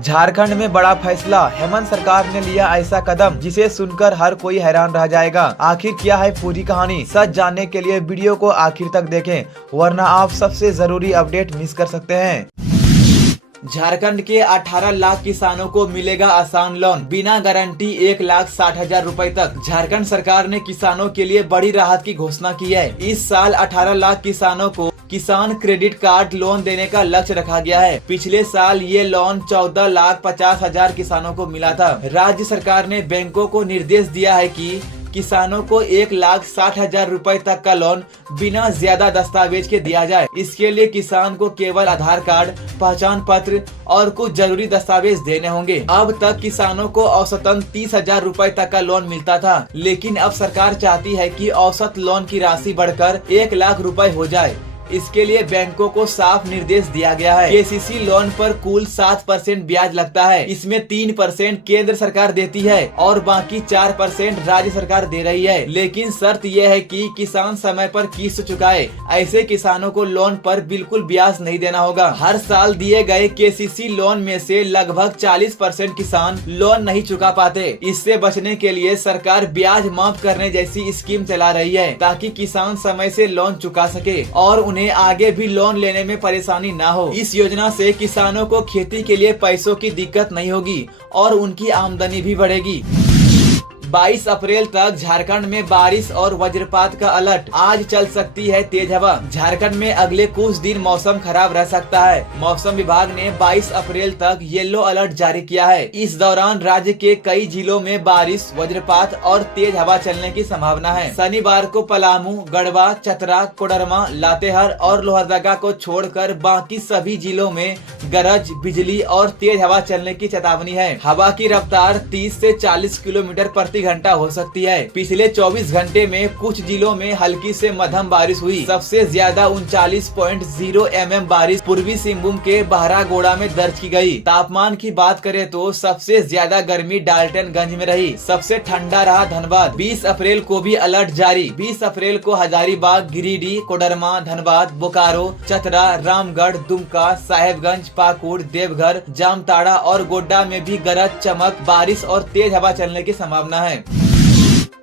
झारखंड में बड़ा फैसला, हेमंत सरकार ने लिया ऐसा कदम जिसे सुनकर हर कोई हैरान रह जाएगा। आखिर क्या है पूरी कहानी, सच जानने के लिए वीडियो को आखिर तक देखें, वरना आप सबसे जरूरी अपडेट मिस कर सकते हैं। झारखंड के 18 लाख किसानों को मिलेगा आसान लोन, बिना गारंटी 1,60,000 रुपए तक। झारखंड सरकार ने किसानों के लिए बड़ी राहत की घोषणा की है। इस साल 18 लाख किसानों को किसान क्रेडिट कार्ड लोन देने का लक्ष्य रखा गया है। पिछले साल ये लोन 14,50,000 किसानों को मिला था। राज्य सरकार ने बैंकों को निर्देश दिया है कि किसानों को 1,60,000 रुपए तक का लोन बिना ज्यादा दस्तावेज के दिया जाए। इसके लिए किसान को केवल आधार कार्ड, पहचान पत्र और कुछ जरूरी दस्तावेज देने होंगे। अब तक किसानों को औसतन 30,000 रुपए तक का लोन मिलता था, लेकिन अब सरकार चाहती है कि औसत लोन की राशि बढ़कर 1 लाख रुपए हो जाए। इसके लिए बैंकों को साफ निर्देश दिया गया है। केसीसी लोन पर कुल 7% ब्याज लगता है। इसमें 3% केंद्र सरकार देती है और बाकी 4% राज्य सरकार दे रही है। लेकिन शर्त यह है कि किसान समय पर किस्त चुकाए। ऐसे किसानों को लोन पर बिल्कुल ब्याज नहीं देना होगा। हर साल दिए गए केसीसी लोन में से लगभग 40% किसान लोन नहीं चुका पाते। इससे बचने के लिए सरकार ब्याज माफ करने जैसी स्कीम चला रही है, ताकि किसान समय से लोन चुका सके और उन्हें आगे भी लोन लेने में परेशानी ना हो। इस योजना से किसानों को खेती के लिए पैसों की दिक्कत नहीं होगी और उनकी आमदनी भी बढ़ेगी। 22 अप्रैल तक झारखंड में बारिश और वज्रपात का अलर्ट। आज चल सकती है तेज हवा। झारखंड में अगले कुछ दिन मौसम खराब रह सकता है। मौसम विभाग ने 22 अप्रैल तक येलो अलर्ट जारी किया है। इस दौरान राज्य के कई जिलों में बारिश, वज्रपात और तेज हवा चलने की संभावना है। शनिवार को पलामू, गढ़वा, चतरा, कोडरमा, लातेहार और लोहरदगा को छोड़कर बाकी सभी जिलों में गरज, बिजली और तेज हवा चलने की चेतावनी है। हवा की रफ्तार 30 से 40 किलोमीटर प्रति घंटा हो सकती है। पिछले 24 घंटे में कुछ जिलों में हल्की से मध्यम बारिश हुई। सबसे ज्यादा 39.0 mm बारिश पूर्वी सिंहभूम के बहरागोड़ा में दर्ज की गई। तापमान की बात करें तो सबसे ज्यादा गर्मी डाल्टनगंज में रही। सबसे ठंडा रहा धनबाद। 20 अप्रैल को भी अलर्ट जारी। 20 अप्रैल को हजारीबाग, गिरिडीह, कोडरमा, धनबाद, बोकारो, चतरा, रामगढ़, दुमका, साहेबगंज, पाकुड़, देवघर, जामताड़ा और गोड्डा में भी गरज, चमक, बारिश और तेज हवा चलने की संभावना है।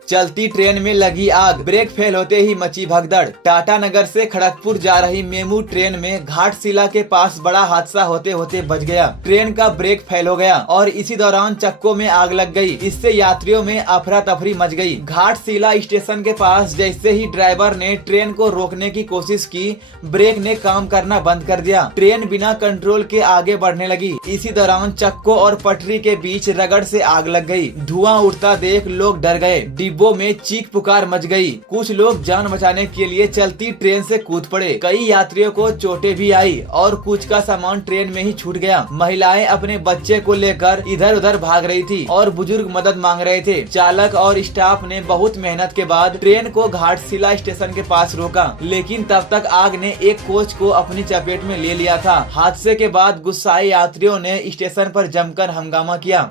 चलती ट्रेन में लगी आग, ब्रेक फेल होते ही मची भगदड़। टाटा नगर से खड़गपुर जा रही मेमू ट्रेन में घाटशिला के पास बड़ा हादसा होते होते बच गया। ट्रेन का ब्रेक फेल हो गया और इसी दौरान चक्कों में आग लग गई। इससे यात्रियों में अफरा तफरी मच गई। घाटशिला स्टेशन के पास जैसे ही ड्राइवर ने ट्रेन को रोकने की कोशिश की, ब्रेक ने काम करना बंद कर दिया। ट्रेन बिना कंट्रोल के आगे बढ़ने लगी। इसी दौरान चक्कों और पटरी के बीच रगड़ से आग लग गई। धुआं उठता देख लोग डर गए। डिब्बों में चीख पुकार मच गई। कुछ लोग जान बचाने के लिए चलती ट्रेन से कूद पड़े। कई यात्रियों को चोटें भी आई और कुछ का सामान ट्रेन में ही छूट गया। महिलाएं अपने बच्चे को लेकर इधर उधर भाग रही थी और बुजुर्ग मदद मांग रहे थे। चालक और स्टाफ ने बहुत मेहनत के बाद ट्रेन को घाटशिला स्टेशन के पास रोका, लेकिन तब तक आग ने एक कोच को अपनी चपेट में ले लिया था। हादसे के बाद गुस्साए यात्रियों ने स्टेशन पर जमकर हंगामा किया।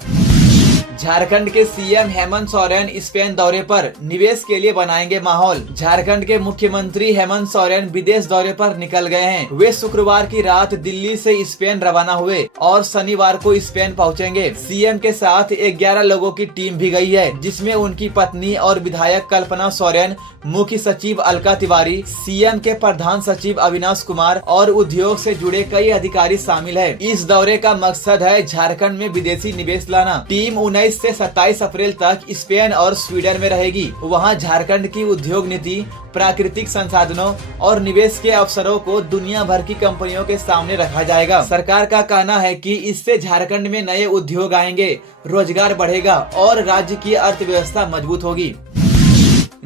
झारखंड के सीएम हेमंत सोरेन स्पेन दौरे पर, निवेश के लिए बनाएंगे माहौल। झारखंड के मुख्यमंत्री हेमंत सोरेन विदेश दौरे पर निकल गए हैं। वे शुक्रवार की रात दिल्ली से स्पेन रवाना हुए और शनिवार को स्पेन पहुंचेंगे। सीएम के साथ 11 लोगों की टीम भी गई है, जिसमें उनकी पत्नी और विधायक कल्पना सोरेन, मुख्य सचिव अलका तिवारी, सीएम के प्रधान सचिव अविनाश कुमार और उद्योग से जुड़े कई अधिकारी शामिल है। इस दौरे का मकसद है झारखंड में विदेशी निवेश लाना। टीम 19 से 27 अप्रैल तक स्पेन और स्वीडन में रहेगी। वहां झारखंड की उद्योग नीति, प्राकृतिक संसाधनों और निवेश के अवसरों को दुनिया भर की कंपनियों के सामने रखा जाएगा। सरकार का कहना है कि इससे झारखंड में नए उद्योग आएंगे, रोजगार बढ़ेगा और राज्य की अर्थव्यवस्था मजबूत होगी।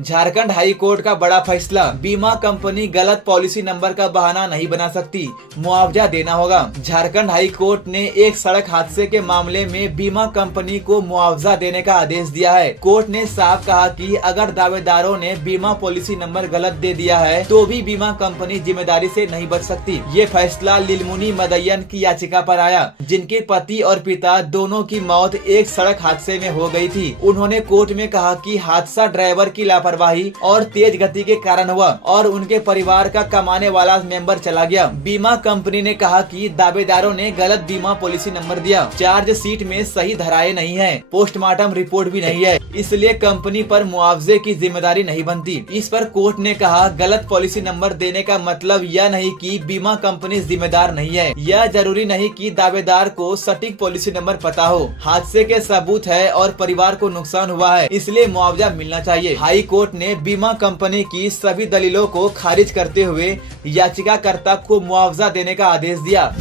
झारखंड हाई कोर्ट का बड़ा फैसला, बीमा कंपनी गलत पॉलिसी नंबर का बहाना नहीं बना सकती, मुआवजा देना होगा। झारखंड हाई कोर्ट ने एक सड़क हादसे के मामले में बीमा कंपनी को मुआवजा देने का आदेश दिया है। कोर्ट ने साफ कहा कि अगर दावेदारों ने बीमा पॉलिसी नंबर गलत दे दिया है तो भी बीमा कंपनी जिम्मेदारी से नहीं बच सकती। ये फैसला लिलमुनी मदयन की याचिका पर आया, जिनके पति और पिता दोनों की मौत एक सड़क हादसे में हो गई थी। उन्होंने कोर्ट में कहा कि हादसा ड्राइवर की लापरवाही लापरवाही और तेज गति के कारण हुआ और उनके परिवार का कमाने वाला मेंबर चला गया। बीमा कंपनी ने कहा कि दावेदारों ने गलत बीमा पॉलिसी नंबर दिया, चार्ज शीट में सही धराए नहीं है, पोस्टमार्टम रिपोर्ट भी नहीं है, इसलिए कंपनी पर मुआवजे की जिम्मेदारी नहीं बनती। इस पर कोर्ट ने कहा गलत पॉलिसी नंबर देने का मतलब यह नहीं कि बीमा कंपनी जिम्मेदार नहीं है, यह जरूरी नहीं कि दावेदार को सटीक पॉलिसी नंबर पता हो। हादसे के सबूत है और परिवार को नुकसान हुआ है, इसलिए मुआवजा मिलना चाहिए। हाई कोर्ट ने बीमा कंपनी की सभी दलीलों को खारिज करते हुए याचिकाकर्ता को मुआवजा देने का आदेश दिया।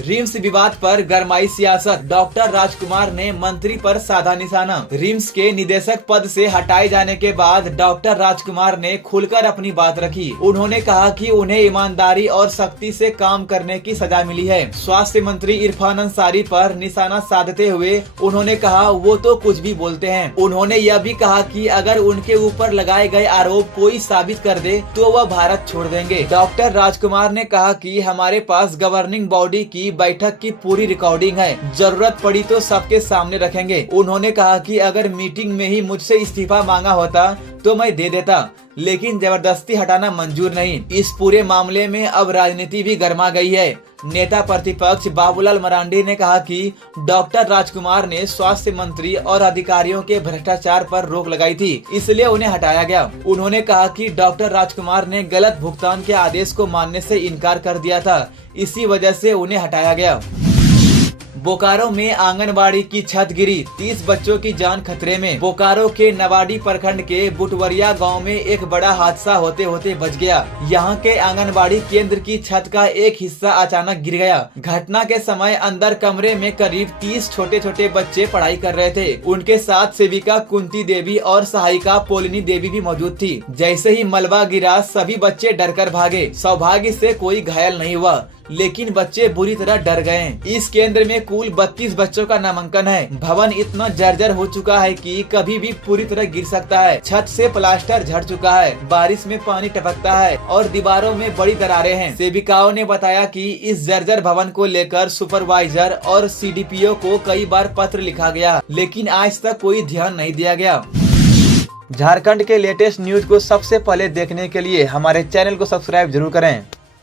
रिम्स विवाद पर गरमाई सियासत, डॉक्टर राजकुमार ने मंत्री पर साधा निशाना। रिम्स के निदेशक पद से हटाए जाने के बाद डॉक्टर राजकुमार ने खुलकर अपनी बात रखी। उन्होंने कहा कि उन्हें ईमानदारी और सख्ती से काम करने की सजा मिली है। स्वास्थ्य मंत्री इरफान अंसारी पर निशाना साधते हुए उन्होंने कहा वो तो कुछ भी बोलते हैं। उन्होंने यह भी कहा कि अगर उनके ऊपर लगाए गए आरोप कोई साबित कर दे तो वह भारत छोड़ देंगे। डॉक्टर राजकुमार ने कहा कि हमारे पास गवर्निंग बॉडी की बैठक की पूरी रिकॉर्डिंग है, जरूरत पड़ी तो सबके सामने रखेंगे। उन्होंने कहा कि अगर मीटिंग में ही मुझसे इस्तीफा मांगा होता तो मैं दे देता, लेकिन जबरदस्ती हटाना मंजूर नहीं। इस पूरे मामले में अब राजनीति भी गर्मा गई है। नेता प्रतिपक्ष बाबूलाल मरांडी ने कहा कि डॉक्टर राजकुमार ने स्वास्थ्य मंत्री और अधिकारियों के भ्रष्टाचार पर रोक लगाई थी, इसलिए उन्हें हटाया गया। उन्होंने कहा कि डॉक्टर राजकुमार ने गलत भुगतान के आदेश को मानने से इनकार कर दिया था, इसी वजह से उन्हें हटाया गया। बोकारो में आंगनबाड़ी की छत गिरी, 30 बच्चों की जान खतरे में। बोकारो के नवाडी प्रखंड के बुटवरिया गांव में एक बड़ा हादसा होते होते बच गया। यहां के आंगनबाड़ी केंद्र की छत का एक हिस्सा अचानक गिर गया। घटना के समय अंदर कमरे में करीब 30 छोटे छोटे बच्चे पढ़ाई कर रहे थे। उनके साथ सेविका कुंती देवी और सहायिका पोलिनी देवी भी मौजूद थी। जैसे ही मलबा गिरा सभी बच्चे डरकर भागे। सौभाग्य से कोई घायल नहीं हुआ, लेकिन बच्चे बुरी तरह डर गए। इस केंद्र में कुल 32 बच्चों का नामांकन है। भवन इतना जर्जर हो चुका है कि कभी भी पूरी तरह गिर सकता है। छत से प्लास्टर झड़ चुका है, बारिश में पानी टपकता है और दीवारों में बड़ी दरारें हैं। सेविकाओं ने बताया कि इस जर्जर भवन को लेकर सुपरवाइजर और CDPO को कई बार पत्र लिखा गया, लेकिन आज तक कोई ध्यान नहीं दिया गया। झारखंड के लेटेस्ट न्यूज को सबसे पहले देखने के लिए हमारे चैनल को सब्सक्राइब जरूर करें।